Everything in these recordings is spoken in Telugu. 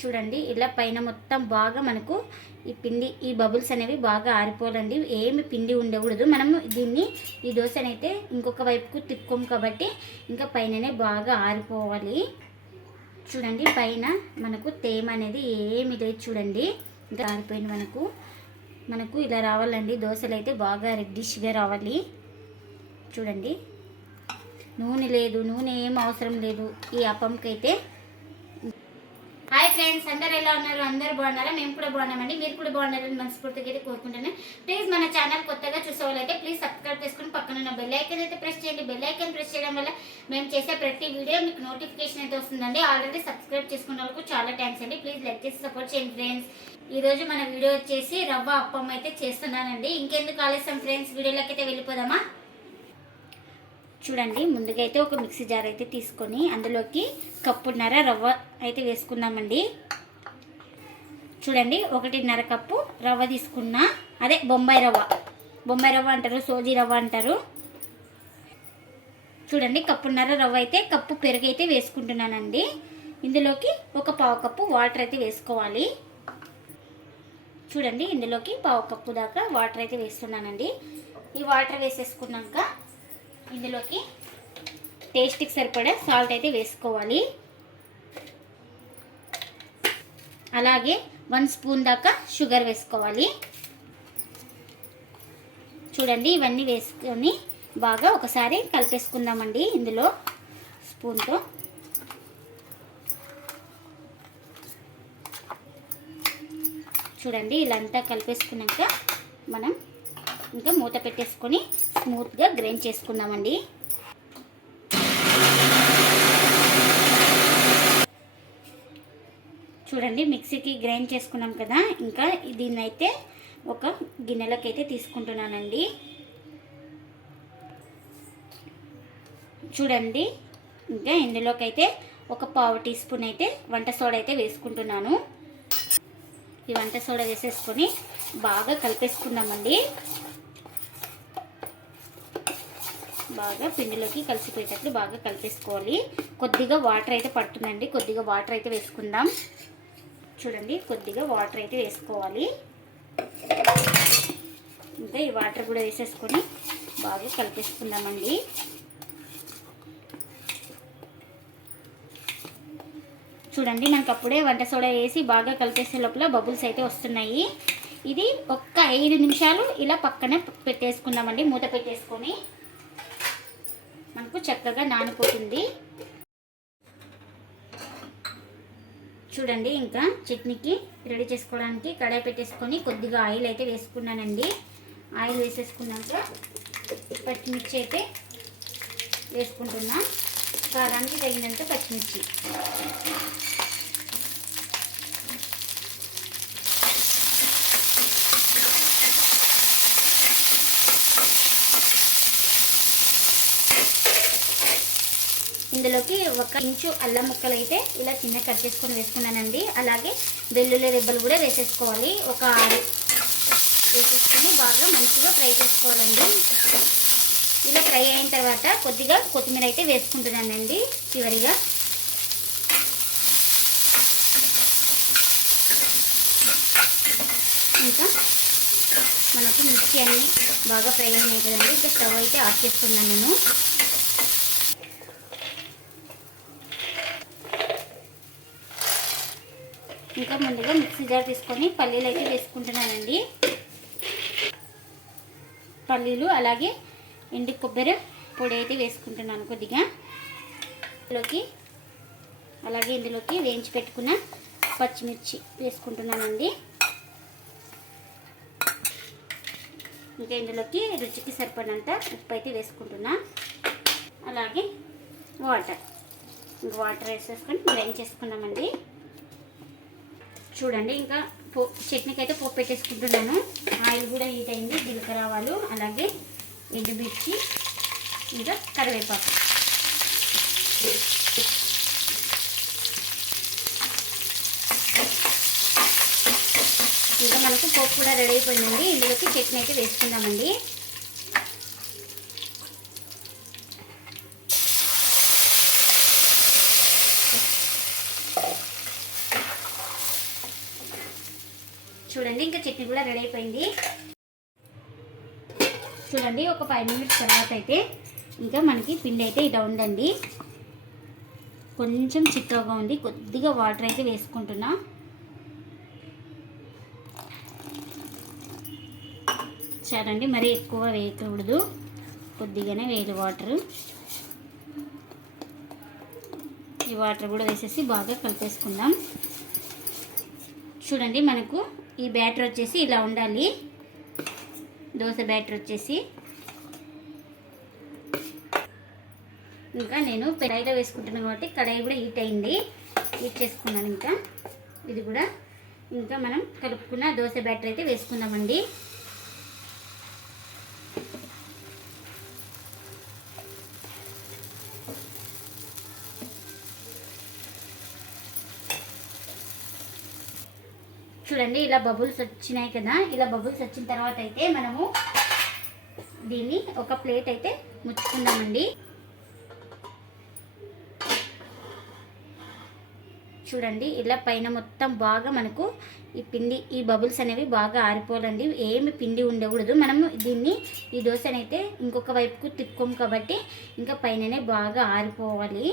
చూడండి. ఇలా పైన మొత్తం బాగా మనకు ఈ పిండి ఈ బబుల్స్ అనేవి బాగా ఆరిపోవాలండి. ఏమి పిండి ఉండకూడదు. మనము దీన్ని ఈ దోశనైతే ఇంకొక వైపుకు తిప్పుకోము కాబట్టి ఇంకా పైననే బాగా ఆరిపోవాలి. చూడండి పైన మనకు తేమ అనేది ఏమి లేదు చూడండి. ఇంకా ఆరిపోయింది మనకు. మనకు ఇలా రావాలండి. దోశలు అయితే బాగా రెడ్డిష్గా రావాలి. చూడండి. నూనె లేదు. నూనె ఏం అవసరం లేదు. ఈ అప్పంకైతే హాయ్ ఫ్రెండ్స్ అందరు ఎలా ఉన్నారు? అందరు బాగున్నారా? మేము కూడా బాగున్నామండి. మీరు కూడా బాగున్నారని మనస్ఫూర్తిగా అయితే కోరుకుంటున్నాను. ప్లీజ్ మన ఛానల్ కొత్తగా చూసే వాళ్ళైతే ప్లీజ్ సబ్స్క్రైబ్ చేసుకుని పక్కన ఉన్న బెల్ ఐకన్ అయితే ప్రెస్ చేయండి. బెల్ ఐకన్ ప్రెస్ చేయడం వల్ల మేము చేసే ప్రతి వీడియో మీకు నోటిఫికేషన్ అయితే వస్తుందండి. ఆల్రెడీ సబ్స్క్రైబ్ చేసుకున్న వాళ్ళకు చాలా థ్యాంక్స్ అండి. ప్లీజ్ లైక్ చేసి సపోర్ట్ చేయండి ఫ్రెండ్స్ ఈ రోజు మన వీడియో వచ్చేసి రవ్వ అప్పం అయితే చేస్తున్నానండి. ఇంకెందుకు ఆలస్యం ఫ్రెండ్స్ వీడియోలోకి అయితే వెళ్ళిపోదామా? చూడండి ముందుగా అయితే ఒక మిక్సీ జార్ అయితే తీసుకొని అందులోకి కప్పున్నర రవ్వ అయితే వేసుకుందామండి. చూడండి ఒకటిన్నర కప్పు రవ్వ తీసుకున్నా అదే బొంబాయి రవ్వ. బొంబాయి రవ్వ అంటారు సోజీ రవ్వ అంటారు. చూడండి కప్పున్నర రవ్వ అయితే కప్పు పెరుగు అయితే వేసుకుంటున్నానండి. ఇందులోకి ఒక పావు కప్పు వాటర్ అయితే వేసుకోవాలి. చూడండి ఇందులోకి పావు కప్పు దాకా వాటర్ అయితే వేస్తున్నానండి. ఈ వాటర్ వేసేసుకున్నాక ఇందులోకి టేస్ట్కి సరిపడే సాల్ట్ అయితే వేసుకోవాలి. అలాగే వన్ స్పూన్ దాకా షుగర్ వేసుకోవాలి. చూడండి ఇవన్నీ వేసుకొని బాగా ఒకసారి కలిపేసుకుందామండి ఇందులో స్పూన్తో. చూడండి ఇలా అంతా కలిపేసుకున్నాక మనం ఇంకా మూత పెట్టేసుకొని స్మూత్గా గ్రైండ్ చేసుకుందామండి. చూడండి మిక్సీకి గ్రైండ్ చేసుకున్నాం కదా. ఇంకా దీన్నైతే ఒక గిన్నెలోకి అయితే తీసుకుంటున్నానండి. చూడండి ఇంకా ఇందులోకి అయితే ఒక పావు టీ స్పూన్ అయితే వంట సోడా అయితే వేసుకుంటున్నాను. ఈ వంట సోడా వేసేసుకొని బాగా కలిపేసుకుందామండి. బాగా పిండిలోకి కలిసిపోయేటట్లు బాగా కలిపేసుకోవాలి. కొద్దిగా వాటర్ అయితే పడుతుందండి. కొద్దిగా వాటర్ అయితే వేసుకుందాం. చూడండి కొద్దిగా వాటర్ అయితే వేసుకోవాలి. ఇంకా ఈ వాటర్ కూడా వేసేసుకొని బాగా కలిపేసుకుందామండి. చూడండి మనకు అప్పుడే వంట సోడా వేసి బాగా కలిపేసే లోపల బబుల్స్ అయితే వస్తున్నాయి. ఇది ఒక్క ఐదు నిమిషాలు ఇలా పక్కనే పెట్టేసుకుందామండి. మూత పెట్టేసుకొని. మనకు చక్కగా నానిపోతుంది. చూడండి ఇంకా చట్నీకి రెడీ చేసుకోవడానికి కడాయి పెట్టేసుకొని కొద్దిగా ఆయిల్ అయితే వేసుకున్నానండి. ఆయిల్ వేసేసుకున్నాక పచ్చిమిర్చి అయితే వేసుకుంటున్నా. కారానికి తగినంత పచ్చిమిర్చి. ఇందులోకి ఒక ఇంచు అల్లం ముక్కలు అయితే ఇలా చిన్న కట్ చేసుకొని వేసుకున్నానండి. అలాగే వెల్లుల్లి రెబ్బలు కూడా వేసేసుకోవాలి. ఒక ఆరు వేసేసుకొని బాగా మంచిగా ఫ్రై చేసుకోవాలండి. ఇలా ఫ్రై అయిన తర్వాత కొద్దిగా కొత్తిమీర అయితే వేసుకుంటున్నానండి చివరిగా. ఇంకా మనకు మిర్చి అన్నీ బాగా ఫ్రై అయినాయి కదండి. ఇంకా స్టవ్ అయితే ఆఫ్ చేస్తున్నాను నేను. ఇంకా ముందుగా మిక్సీ జార్ తీసుకొని పల్లీలు అయితే వేసుకుంటున్నానండి. పల్లీలు అలాగే ఎండు కొబ్బరి పొడి అయితే వేసుకుంటున్నాను కొద్దిగా. ఇందులోకి అలాగే ఇందులోకి వేయించి పెట్టుకున్న పచ్చిమిర్చి వేసుకుంటున్నానండి. ఇంకా ఇందులోకి రుచికి సరిపడినంత ఉప్పు అయితే వేసుకుంటున్నా. అలాగే వాటర్ ఇంకా వాటర్ వేసేసుకొని గ్రైండ్ చేసుకున్నామండి చూడండి ఇంకా పో చట్నీకి అయితే పోపు పెట్టేసుకుంటున్నాను. ఆయిల్ కూడా హీట్ అయింది జీలకర్ర ఆవాలు అలాగే ఎండుమిర్చి ఇంకా కరివేపాకు. ఇంకా మనకు పోపు కూడా రెడీ అయిపోయిందండి. ఇందులోకి చట్నీ అయితే వేసుకుందామండి చూడండి ఇంకా చట్నీ కూడా రెడీ అయిపోయింది. చూడండి ఒక ఫైవ్ మినిట్స్ తర్వాత అయితే ఇంకా మనకి పిండి అయితే ఇలా ఉందండి. కొంచెం చిక్కగా ఉంది. కొద్దిగా వాటర్ అయితే వేసుకుంటున్నా. చాలండి మరీ ఎక్కువ వేయకూడదు. కొద్దిగానే వేయాలి వాటర్. ఈ వాటర్ కూడా వేసేసి బాగా కలిపేసుకుందాం. చూడండి మనకు ఈ బ్యాటర్ వచ్చేసి ఇలా ఉండాలి. దోశ బ్యాటర్ వచ్చేసి. ఇంకా నేను కడాయిలో వేసుకుంటున్నాను కాబట్టి కడాయి కూడా హీట్ అయింది. హీట్ చేసుకున్నాను ఇంకా. ఇది కూడా. ఇంకా మనం కలుపుకున్న దోశ బ్యాటర్ అయితే వేసుకుందామండి. చూడండి ఇలా బబుల్స్ వచ్చినాయి కదా. ఇలా బబుల్స్ వచ్చిన తర్వాత అయితే మనము దీన్ని ఒక ప్లేట్ అయితే ముచ్చుకుందామండి. చూడండి ఇలా పైన మొత్తం బాగా మనకు ఈ పిండి ఈ బబుల్స్ అనేవి బాగా ఆరిపోవాలండి. ఏమి పిండి ఉండకూడదు. మనము దీన్ని ఈ దోశనైతే ఇంకొక వైపుకు తిప్పుకోము కాబట్టి ఇంకా పైననే బాగా ఆరిపోవాలి.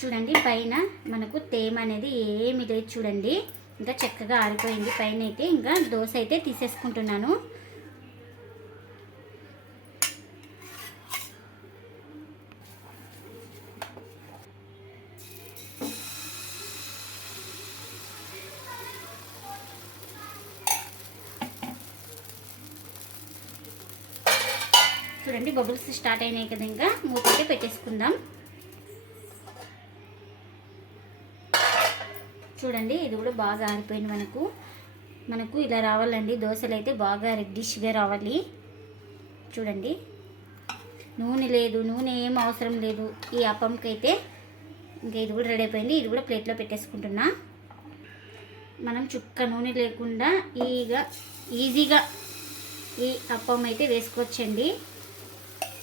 చూడండి పైన మనకు తేమ అనేది ఏమి లేదు చూడండి. ఇంకా చక్కగా ఆరిపోయింది. పైన అయితే ఇంకా దోశ అయితే తీసేసుకుంటున్నాను. చూడండి బబుల్స్ స్టార్ట్ అయినాయి కదా. ఇంకా మూత అయితే పెట్టేసుకుందాం. చూడండి ఇది కూడా బాగా ఆరిపోయింది మనకు. మనకు ఇలా రావాలండి. దోశలు అయితే బాగా రెడ్డిష్గా రావాలి. చూడండి. నూనె లేదు నూనె ఏం అవసరం లేదు. ఈ అప్పంకి అయితే ఇంకా ఇది కూడా రెడీ అయిపోయింది. ఇది కూడా ప్లేట్లో పెట్టేసుకుంటున్నా. మనం చుక్క నూనె లేకుండా ఈగా ఈజీగా ఈ అప్పం అయితే వేసుకోవచ్చండి.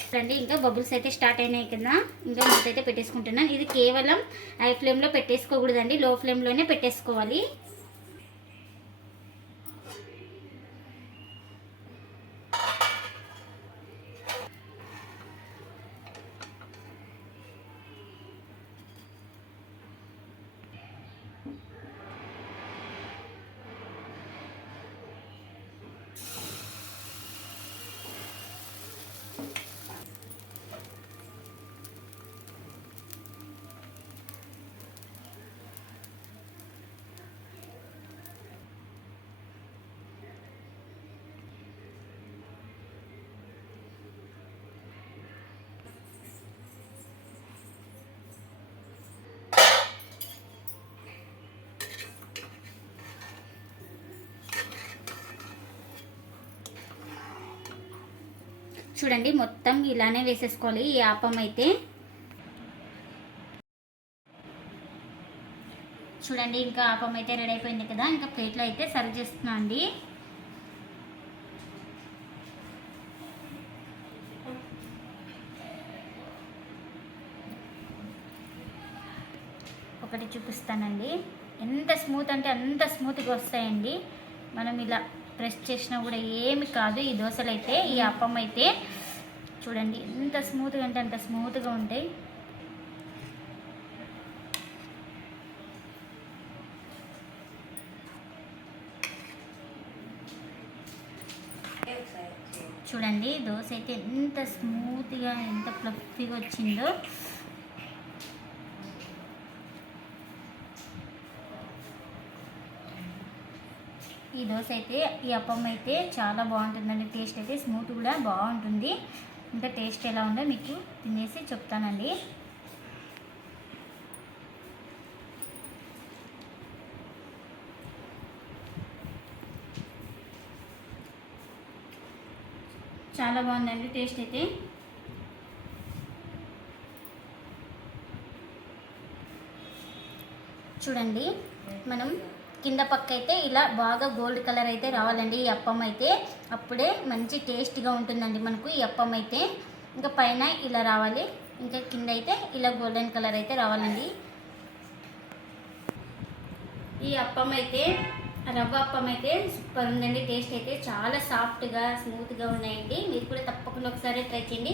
చూడండి ఇంకా బబుల్స్ అయితే స్టార్ట్ అయినాయి కదా. ఇంకా మూత అయితే పెట్టేసుకుంటున్నాను. ఇది కేవలం హై ఫ్లేమ్లో పెట్టేసుకోకూడదండి. లో ఫ్లేమ్లోనే పెట్టేసుకోవాలి. చూడండి మొత్తం ఇలానే వేసేసుకోవాలి. ఈ ఆపం అయితే చూడండి ఇంకా ఆపం అయితే రెడీ అయిపోయింది కదా. ఇంకా ప్లేట్లో అయితే సర్వ్ చేస్తున్నా అండి. ఒకటి చూపిస్తానండి. ఎంత స్మూత్ అంటే అంత స్మూత్గా వస్తాయండి. మనం ఇలా ప్రెస్ చేసినా కూడా ఏమి కాదు. ఈ దోశలు అయితే ఈ అప్పం అయితే చూడండి ఎంత స్మూత్గా అంటే అంత స్మూత్గా ఉంటాయి. చూడండి దోశ అయితే ఎంత స్మూత్గా ఎంత ఫ్లఫీగా వచ్చిందో ఈ దోశ అయితే ఈ అప్పం అయితే చాలా బాగుంటుందండి. టేస్ట్ అయితే స్మూత్ కూడా బాగుంటుంది. ఇంకా టేస్ట్ ఎలా ఉందో మీకు తినేసి చెప్తానండి. చాలా బాగుందండి టేస్ట్ అయితే చూడండి మనం కింద పక్క అయితే ఇలా బాగా గోల్డ్ కలర్ అయితే రావాలండి. ఈ అప్పం అయితే అప్పుడే మంచి టేస్ట్గా ఉంటుందండి మనకు ఈ అప్పం అయితే. ఇంకా పైన ఇలా రావాలి. ఇంకా కింద అయితే ఇలా గోల్డెన్ కలర్ అయితే రావాలండి. ఈ అప్పం అయితే రవ్వ అప్పం అయితే సూపర్ ఉందండి. టేస్ట్ అయితే చాలా సాఫ్ట్గా స్మూత్గా ఉన్నాయండి. మీరు కూడా తప్పకుండా ఒకసారి ట్రై చేయండి.